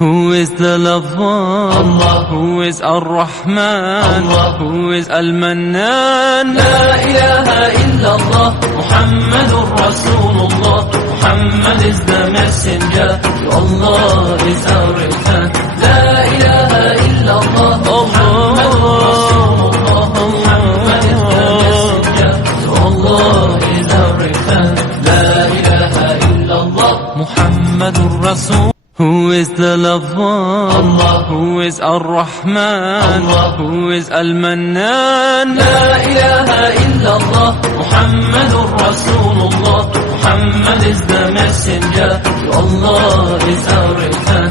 Who is the lover? Allah. Who is Ar-Rahman? Allah. Who is Al-Mannan? La ilaha illallah, Muhammadur Rasulullah. Muhammad is the messenger, to Allah is our return. La ilaha illallah, Muhammadur Rasulullah. Muhammad is the messenger, to Allah is our return. La ilaha illallah, Muhammadur Rasul. Who is the lover? Allah. Who is Ar-Rahman? Allah. Who is Al-Mannan? La ilaha illallah, Muhammadur Rasulullah. Muhammad is the messenger, to Allah is our return.